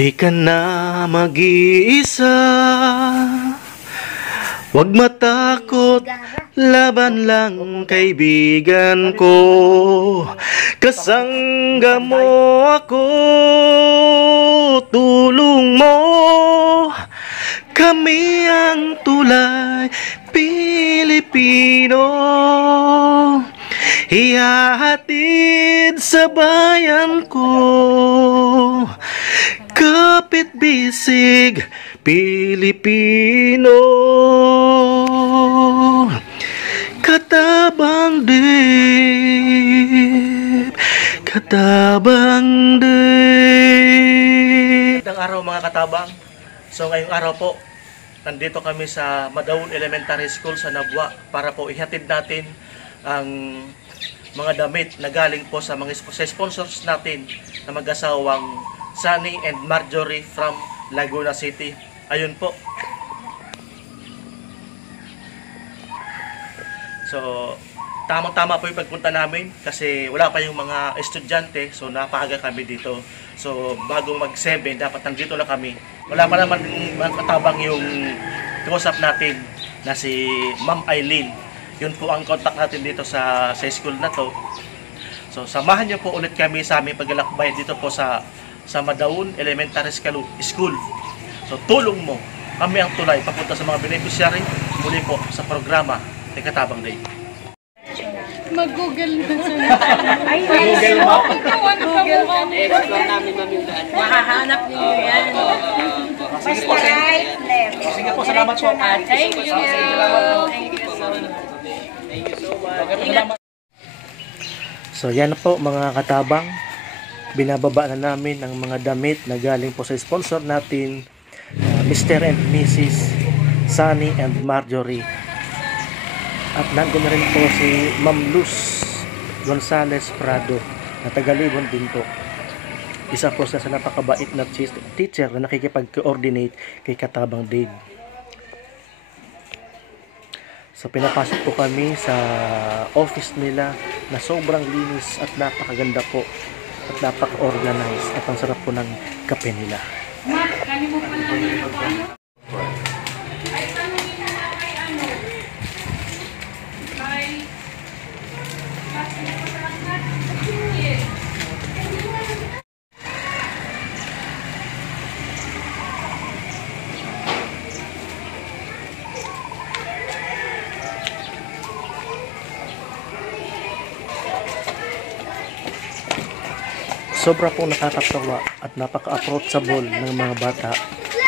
Di ka na mag-iisa, wag matakot, laban lang kaibigan ko. Kasangga mo ako, tulong mo, kami ang tulay Pilipino. Ihahatid sa bayan ko, kapit bisig Pilipino. Katabang dib, katabang dib. Magandang araw mga katabang. So ngayong araw po, nandito kami sa Madaon Elementary School sa Nabwa para po ihatid natin ang mga damit na galing po sa mga sponsors natin na mag-asawang Sunny and Marjorie from Laguna City. Ayun po. So, tamang-tama po yung pagpunta namin kasi wala pa yung mga estudyante, so napaaga kami dito. So, bago mag-7, dapat nandito na kami. Wala pa naman mga katabang yung kausap natin na si Ma'am Eileen. Yun po ang contact natin dito sa school na to. So, samahan niyo po ulit kami sa aming paglalakbay dito po sa Madaon Elementary School. So, tulong mo, kami ang tulay papunta sa mga beneficiary muli po sa programa ni Katabang Day. Mag-google na sa Google Map. Google Map. Explore namin mamintaan. Mahahanap niyo yan. Sige po, sige po, salamat po. Thank you. Thank you so much. So yan na po mga katabang, binababa na namin ang mga damit na galing po sa sponsor natin, Mr. and Mrs. Sunny and Marjorie. At nandun na rin po si Ma'am Luz Gonzales Prado na taga-Libon din po. Isa po sa napakabait na teacher na nakikipag-coordinate kay Katabang Dave. So pinapasok po kami sa office nila na sobrang linis at napakaganda po at napaka-organized at ang sarap po ng kape nila. Sobra pong nakakatawa at napaka-approachable ng mga bata,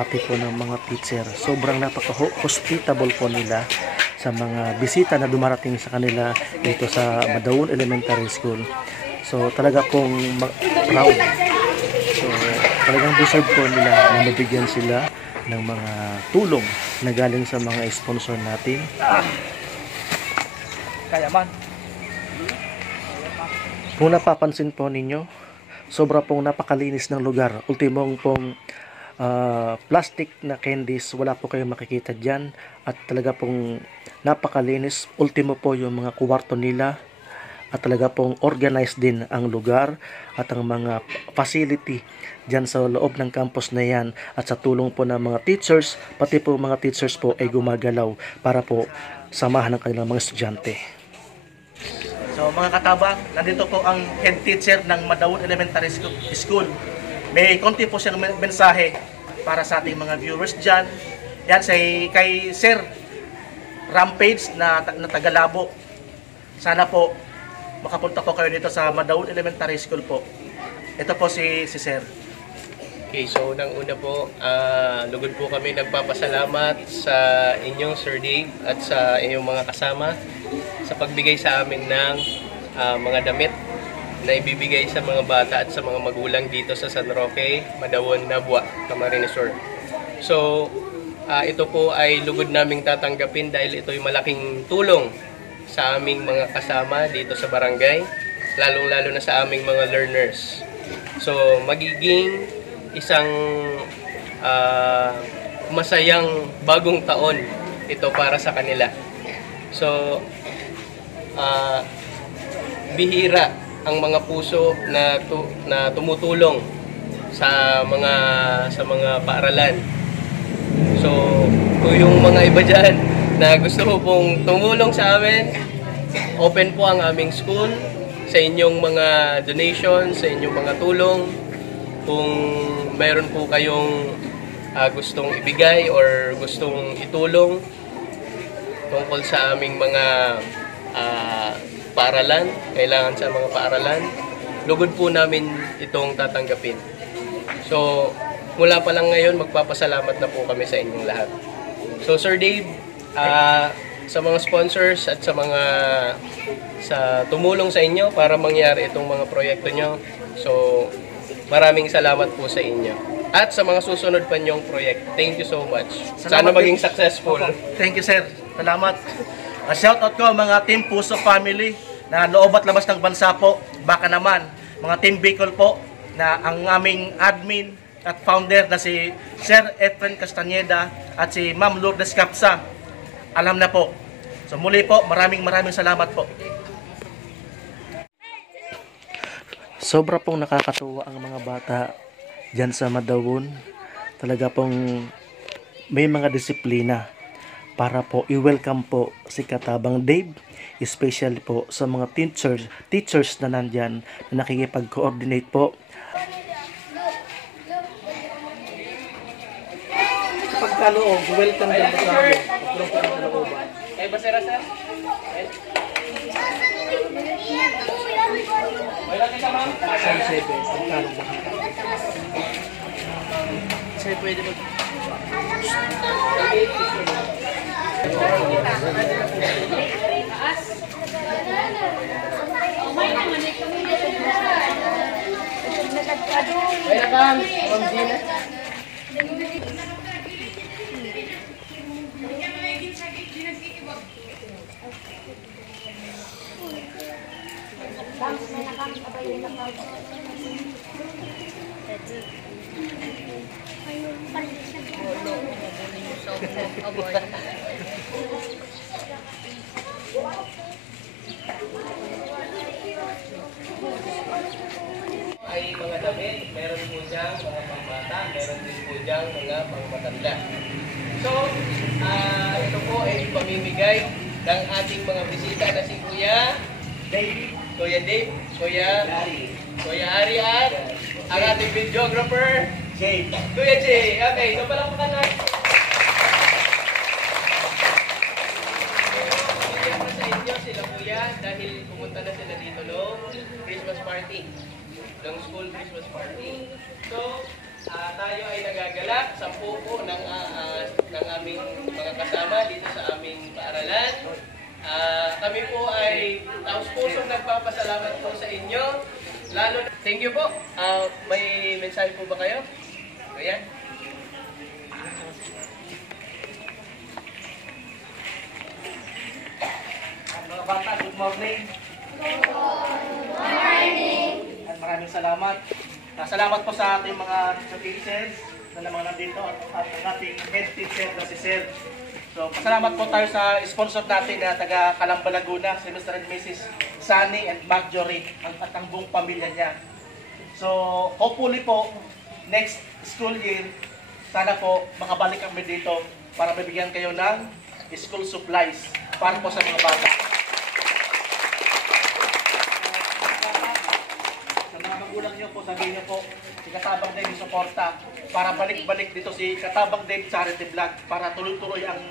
pati po ng mga teacher. Sobrang napaka-hospitable po nila sa mga bisita na dumarating sa kanila dito sa Madaon Elementary School. So talaga pong proud. So talagang deserve po nila na mabigyan sila ng mga tulong na galing sa mga sponsor natin. Kaya man. Kung napapansin po ninyo, sobra pong napakalinis ng lugar. Ultimong pong plastic na candies, wala po kayong makikita dyan. At talaga pong napakalinis. Ultimo po yung mga kwarto nila. At talaga pong organized din ang lugar at ang mga facility dyan sa loob ng campus na yan. At sa tulong po ng mga teachers, pati po mga teachers po ay gumagalaw para po samahan ng kanilang mga estudyante. So mga katabang, nandito po ang head teacher ng Madaon Elementary School. May konti po siyang mensahe para sa ating mga viewers dyan. Yan kay Sir Rampage na taga-Labo. Sana po makapunta po kayo dito sa Madaon Elementary School po. Ito po si Sir. Okay, so unang-una po, lugod po kami nagpapasalamat sa inyong Sir Dave at sa inyong mga kasama sa pagbigay sa amin ng mga damit na ibibigay sa mga bata at sa mga magulang dito sa San Roque, Madaon, Nabwa, Camarines Sur. So, ito po ay lugod naming tatanggapin dahil ito ay malaking tulong sa aming mga kasama dito sa barangay, lalong-lalo na sa aming mga learners. So, magiging isang masayang bagong taon ito para sa kanila. So, bihira ang mga puso na tumutulong sa mga paaralan. So, kung yung mga iba dyan na gusto mo pong tumulong sa amin, open po ang aming school sa inyong mga donations, sa inyong mga tulong. Kung mayroon po kayong gustong ibigay or gustong itulong tungkol sa aming mga paaralan, kailangan sa mga paaralan, lugod po namin itong tatanggapin. So, mula pa lang ngayon, magpapasalamat na po kami sa inyong lahat. So, Sir Dave, sa mga sponsors at sa tumulong sa inyo para mangyari itong mga proyekto nyo. So, maraming salamat po sa inyo. At sa mga susunod pa nyong proyekto. Thank you so much. Sana maging successful. Thank you, sir. Salamat. Shoutout ko mga Team Puso Family na loob at labas ng bansa po. Baka naman, mga Team Bicol po na ang aming admin at founder na si Sir Efren Castañeda at si Ma'am Lourdes Capsa. Alam na po. So muli po, maraming salamat po. Sobra pong nakakatuwa ang mga bata dyan sa Madawon. Talaga pong may mga disiplina para po i-welcome po si Katabang Dave, especially po sa mga teachers na nandyan na nakikipag-coordinate po. Sa pagkaloob, welcome dyan po sa amin. Eh, basera, sir? Sir, pwede mo. Ay mga damit, meron po diyang mga pangbata, meron din po diyang mga pangmatanda. So, ito po ay pamimigay ng ating mga bisita na si Kuya Dave, Kuya Ari at ang ating videographer, Jay. Kuya Jay. Okay, so palakpakan na. Bigyan ko sa inyo sila Kuya dahil pumunta na sila dito noong Christmas party. Ng school Christmas party. So, tayo ay nagagalak, 10 po ng aming mga kasama dito sa aming paaralan. Kami po ay taos-pusong nagpapasalamat po sa inyo. Lalo, thank you po. May mensahe po ba kayo? Ayan. Mga bata, good morning. At maraming salamat. Salamat po sa ating mga teachers na naman nandito at ang ating head teacher na si Sir. So, pasalamat po tayo sa sponsor natin na taga Calamba, Laguna, si Mr. and Mrs. Sunny and Marjorie at ang buong pamilya niya. So, hopefully po, next school year, sana po makabalik kami dito para mabigyan kayo ng school supplies para po sa mga bata. Magulang nyo po, sabihin nyo po, si Katabang Dave suporta para balik-balik dito si Katabang Dave Charity Vlog para tuloy-tuloy ang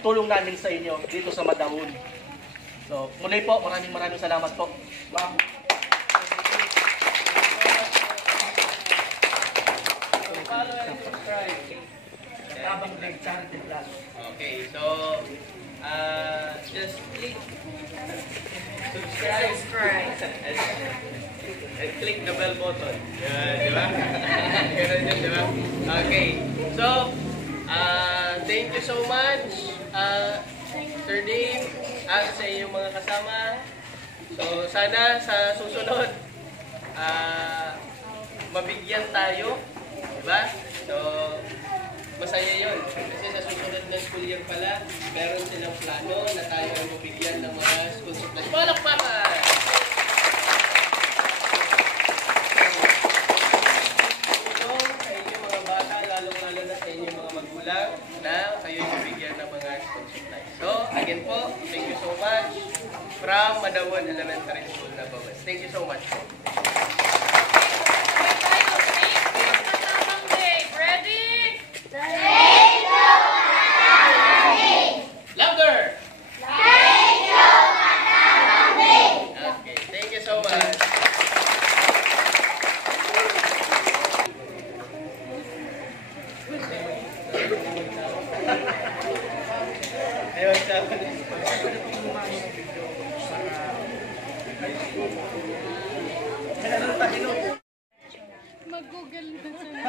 tulong namin sa inyo dito sa Madawon. So, muli po, maraming salamat po. Wow. Follow and subscribe. Katabang Dave Charity Vlog. Okay, so just click subscribe. And click the bell button. Di ba? Ganun yun, di ba? Okay. So, thank you so much, Sir Dave, at sa inyong mga kasama. So, sana sa susunod, mabigyan tayo. Di ba? So, masaya yun. Kasi sa susunod na school year pala, meron silang plano na tayo ay mabigyan ng mga school supplies. Palakpakan! So, again po, thank you so much. From Madawon Elementary School na Bawas. Thank you so much po. Ready? Louder! Okay, thank you so much. Ayun, Mag-google na siya.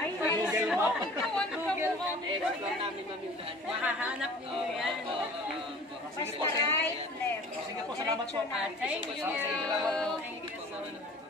Ay, Google Map. Google Map. Makahanap niyo yan. Sige po, salamat po. Thank you. Thank you so much.